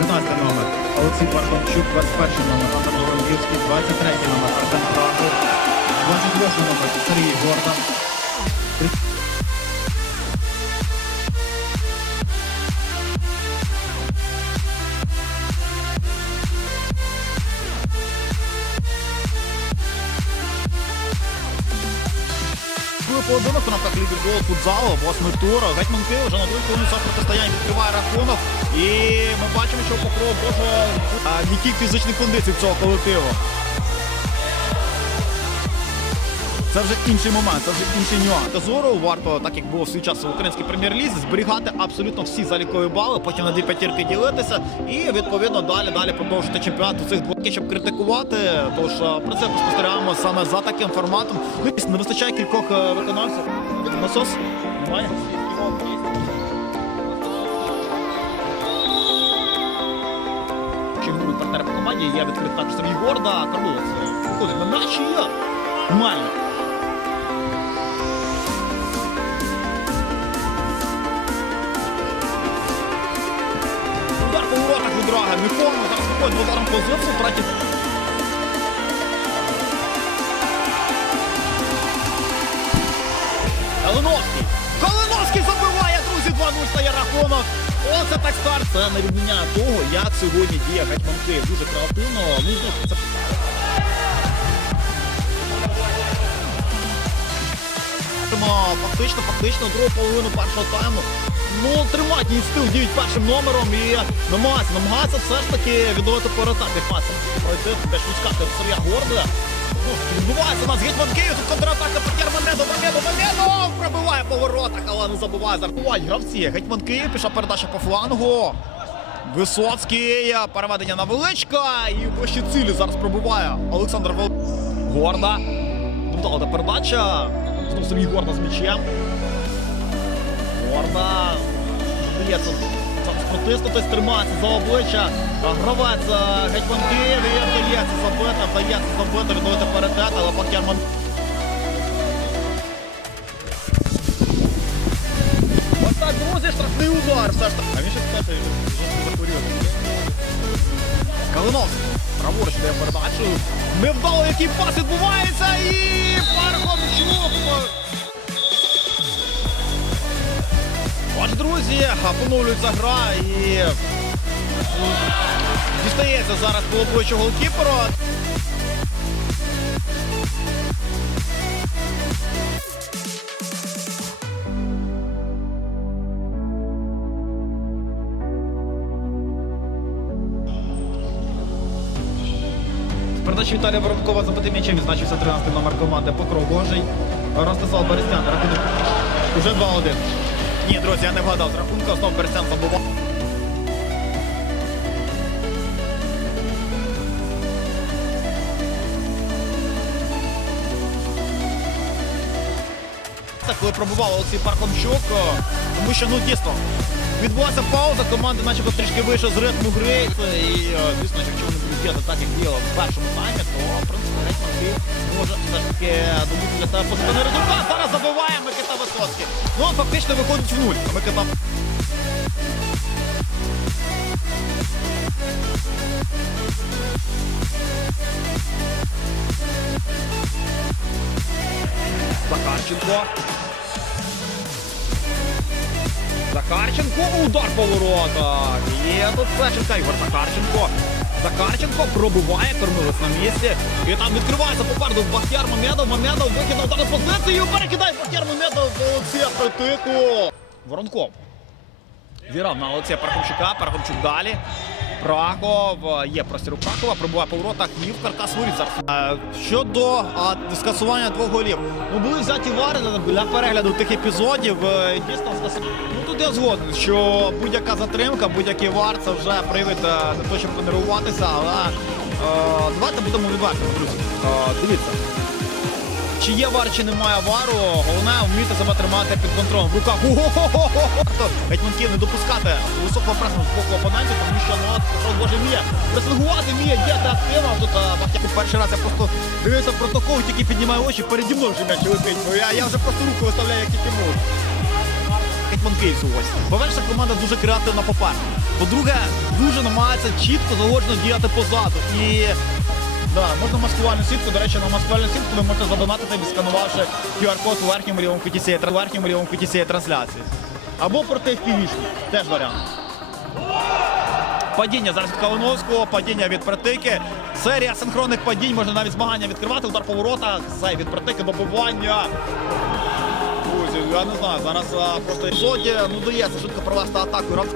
13 номер. Олексій Пархомчук, 21 номер. Антон Володівський, 23 номер. Артем Франко, 28 номер. Сергій Гордан. Другий поєдинок у рамках Ліги Гол футзалу, восьмий тур. Гетьманки вже на другий цього протистояння відкриває рахунок. І ми бачимо, що покров Боже яких фізичних кондицій цього колективу. Це вже інший момент, це вже інший нюанс. Зору варто, так як було в свій час в українській прем'єр-лізі, зберігати абсолютно всі залікові бали, потім на дві п'ятірки ділитися і відповідно далі далі продовжити чемпіонат у цих двох, щоб критикувати. Тож е, про це спостерігаємо саме за таким форматом. Ну, Не вистачає кількох е, виконавців. Насос немає. Чому партнер по команді є відкрит також Сергій Горда, Карловець виходить на наші є. Нормально. Міхону зараз виходить в ударом позицію, тратить. Калиновський. Калиновський забиває, друзі, 2-0 стає рахунок. Оце так старт. Це не рівня того, як сьогодні діє Гетьман. Дуже креативно. Ну, знову це Фактично, фактично, другу половину першого тайму. Тримать ініціативу діють першим номером і намагаються, намагаються все ж таки віддавати по атаки пасом. Пройти відскати від Сергія. Ну, відбувається у нас Гетьман Київ, тут контратака Петер Мамедов, Мамедов, Мамедов! Пробиває по воротах, але не забуває зарахувати гравці. Гетьман Київ, пішла передача по флангу. Висоцький, переведення на величка і в площі цілі зараз пробиває Олександр Вел... Горда. Та передача. Знову Сергій Горда з м'ячем. Горда. Вдається протиснутись, тримається за обличчя. Гравець е, Гетьман Київ і вдається забити, вдається забити, відновити паритет, але Бахтярман. Так, друзі, штрафний удар. Все ж таки. А він ще кстати, жорстко захворів. Калиновський. Праворуч дає передачу. Невдало, який пас відбувається і Пархомчук. Друзі, поновлюється гра і дістається зараз по обличчю голкіпера. Передача Віталія Воронкова за м'ячем відзначився 13 номер команди Покров Божий. Ростислав Берестян. Рахунок уже 2-1. Ні, друзі, я не вгадав з рахунку, знов Берестян забував. Коли пробував Олексій Пархомчук, тому що ну дійсно відбулася пауза, команда начебто трішки вийшла з ритму гри. І звісно, якщо вони будуть діяти так, як діяли в першому таймі, то в принципі Гетьман може все ж таки добути для себе позитивний результат. Зараз забиває Микита Висоцький. Ну фактично виходить в нуль. Микита Захарченко. Захарченко, удар по воротах. Є тут Сеченка, Ігор Захарченко. Захарченко пробиває, кормились на місці. І там відкривається попереду Бахтяр Мамедов. Мамедов на ударну позицію. Перекидає Бахтяр Мамедов до Олексія Притику. Воронков. Вірав на Олексія Пархомчука. Пархомчук далі. Прахов. Є простір у Прахова. Прибуває по воротах. В каркас воріт. Е, Щодо скасування двох голів. Ну, були взяті вари для перегляду тих епізодів. Е, Дійсно, скасування. Тут згоден, що будь-яка затримка, будь-який вар це вже привід е, для того, щоб понервуватися. Але е, давайте будемо відвертими, друзі. Е, дивіться. Чи є вар, чи немає вару, головне вміти себе тримати під контролем в руках. Гетьманків не допускати високого пресингу з боку опонентів, тому що ну, от, Боже вміє пресингувати, вміє діяти активно. Тут а, перший раз я просто дивився протокол, тільки піднімаю очі, переді мною вже м'яч летить. Ну, я, я вже просто руку виставляю, як тільки можу. Гетьман Київ сьогодні. По-перше, команда дуже креативна попереду. По-друге, дуже намагається чітко заложено діяти позаду. І да, можна маскувальну сітку. До речі, на маскувальну сітку ви можете задонатити, відсканувавши QR-код у верхньому лівому куті цієї верхньому лівому куті цієї трансляції. Або проти FPV-шки. Теж варіант. Падіння зараз від Калиновського, падіння від Притики. Серія синхронних падінь, можна навіть змагання відкривати, удар по воротах, сей від Притики, добивання. Я не знаю, зараз а, просто епізоді, ну дається швидко провести атаку.